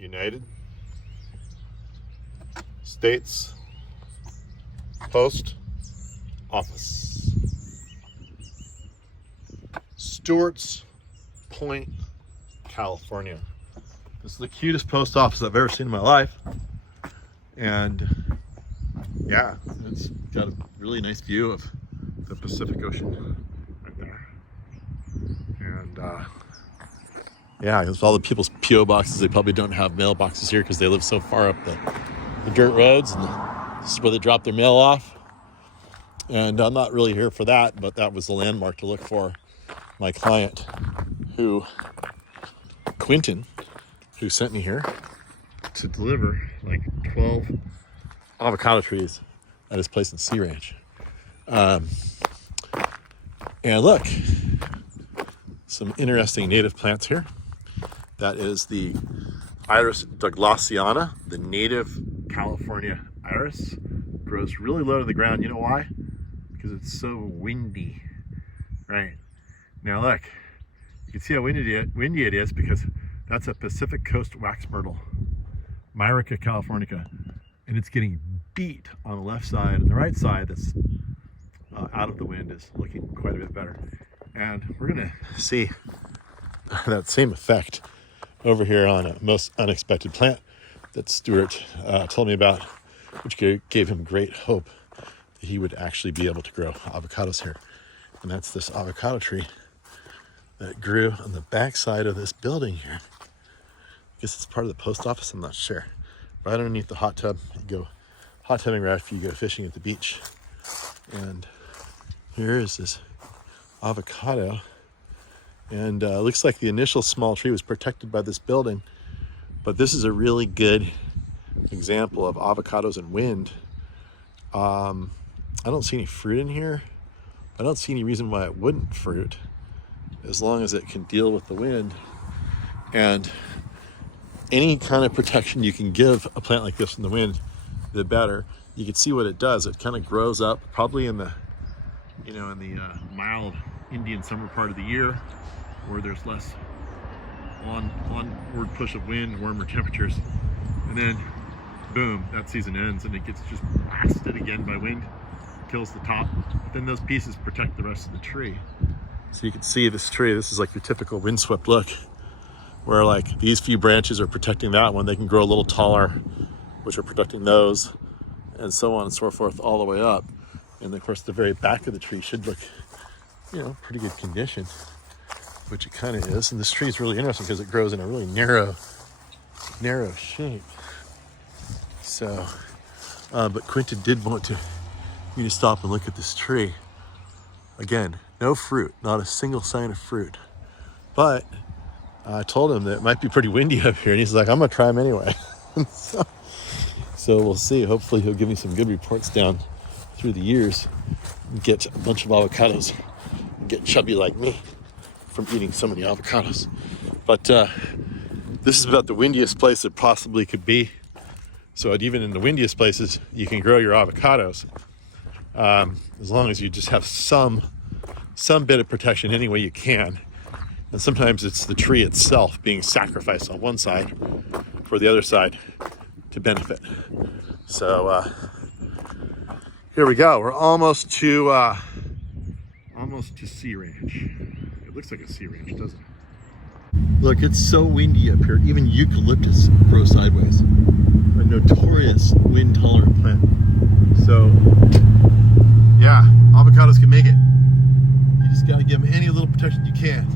United States Post Office, Stewart's Point, California. This is the cutest post office I've ever seen in my life. And yeah, it's got a really nice view of the Pacific Ocean right there. And yeah, because all the people's P.O. boxes, they probably don't have mailboxes here because they live so far up the dirt roads, and this is where they drop their mail off. And I'm not really here for that, but that was the landmark to look for. My client, Quentin, who sent me here to deliver like 12 avocado trees at his place in Sea Ranch. And look, some interesting native plants here. That is the Iris Douglasiana, the native California iris. Grows really low to the ground. You know why? Because it's so windy, right? Now look, you can see how windy it is because that's a Pacific Coast wax myrtle, Myrica californica, and it's getting beat on the left side, and the right side that's out of the wind is looking quite a bit better. And we're gonna see that same effect over here on a most unexpected plant that Stuart told me about, which gave him great hope that he would actually be able to grow avocados here. And that's this avocado tree that grew on the backside of this building here. I guess it's part of the post office, I'm not sure. Right underneath the hot tub, you go hot tubbing right after you go fishing at the beach. And here is this avocado. And it looks like the initial small tree was protected by this building, but this is a really good example of avocados and wind. I don't see any fruit in here. I don't see any reason why it wouldn't fruit, as long as it can deal with the wind. And any kind of protection you can give a plant like this from the wind, the better. You can see what it does. It kind of grows up probably in the, mild Indian summer part of the year, where there's less onward push of wind, warmer temperatures, and then boom, that season ends and it gets just blasted again by wind, kills the top. But then those pieces protect the rest of the tree. So you can see this tree, this is like your typical windswept look, where like these few branches are protecting that one. They can grow a little taller, which are protecting those, and so on and so forth all the way up. And of course the very back of the tree should look, pretty good condition, which it kind of is. And this tree is really interesting because it grows in a really narrow shape. So, but Quentin did want me to stop and look at this tree. Again, no fruit, not a single sign of fruit. But I told him that it might be pretty windy up here, and he's like, I'm gonna try them anyway. So we'll see. Hopefully he'll give me some good reports down through the years and get a bunch of avocados and get chubby like me from eating so many avocados. But this is about the windiest place it possibly could be. So even in the windiest places, you can grow your avocados, as long as you just have some bit of protection any way you can. And sometimes it's the tree itself being sacrificed on one side for the other side to benefit. So here we go. We're almost to Sea Ranch. It looks like a sea ranch, doesn't it? Look, it's so windy up here. Even eucalyptus grows sideways. A notorious wind-tolerant plant. So, yeah, avocados can make it. You just gotta give them any little protection you can.